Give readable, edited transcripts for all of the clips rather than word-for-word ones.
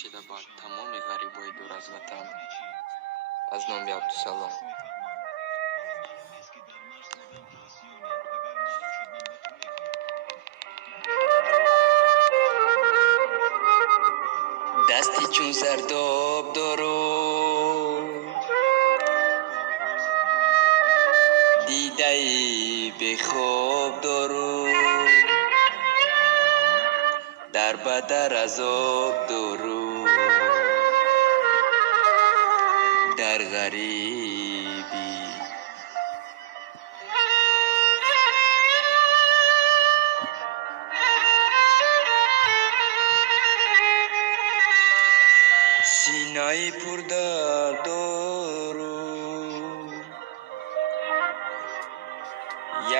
кашида ба тамоми ғарибои дур аз ватан. аз номи Абдусалом. дасти чун зардоб дору, дидаи бехоб дору, дар бадар азоб дору, дар ғарибӣ. синаи пурдард дору,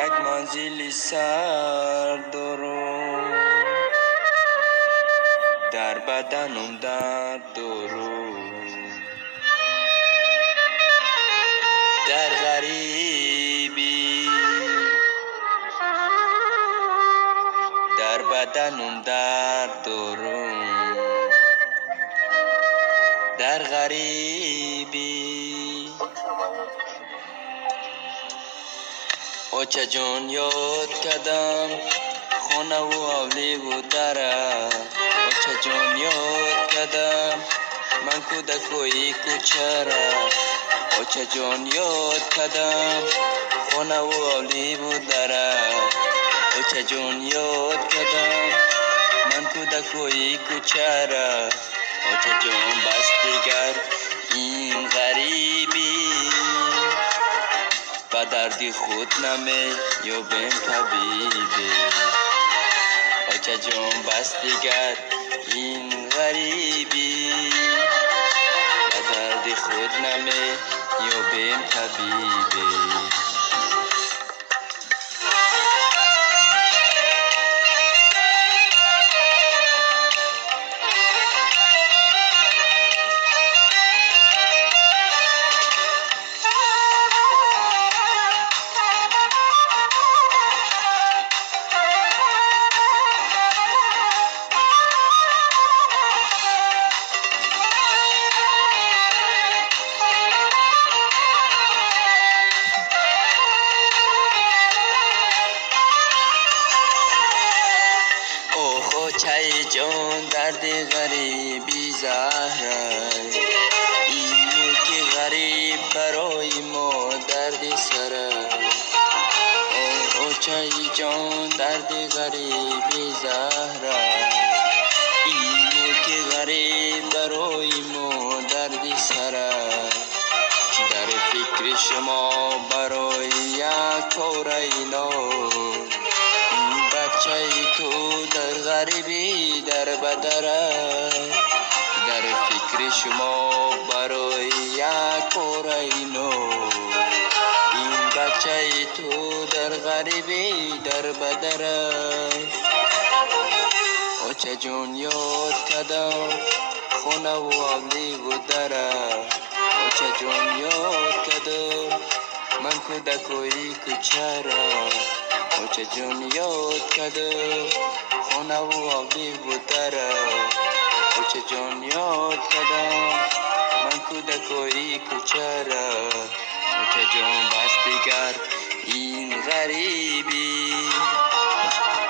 як манзили сард дору, дар баданам дард дору, дар ғарибӣ. дар баданам дард дору, дар ғарибӣ. очаҷон ёд кардам хонаву ҳавливу дара, очаҷон ёд кардам ман кӯдакои кӯчара, очаҷон ёд кардам хонаву ҳавливу дара, очаҷон ёд кардам ман кӯдакои кӯчара, очаҷон бас дигар ин ғарибӣ. ба дарди худ намеёбем табибӣ, очаҷон бас дигар ин ғарибӣ. ба дарди худ намеёбем табибӣ. چای جان درد غریبی زهرای، اینو که غریب برای ما درد سرای. اوه چای جان درد غریبی زهرای، اینو که غریب برای ما درد سرای. در فکر شما برای یک پاره بچه تو در غریبی در بدر است. در فکر شما برای یک پاره نو، این بچه تو در غریبی در بدر است. очаҷон ёд кардам хона و ҳавливу дара، очаҷон ёд кардам ман кӯдакои кӯчара, очаҷон ёд кардам хонаву ҳавливу дара, очаҷон ёд кардам ман кӯдакои кӯчара, очаҷон бас дигар ин ғарибӣ.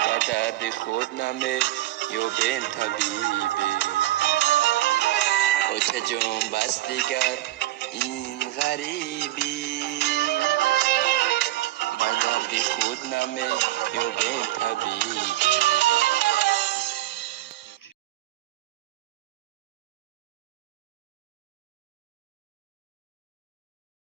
ба дарди худ намеёбем табибӣ, очаҷон бас дигар ин ғарибӣ. به درد خود نمی‌یابیم طبیعی.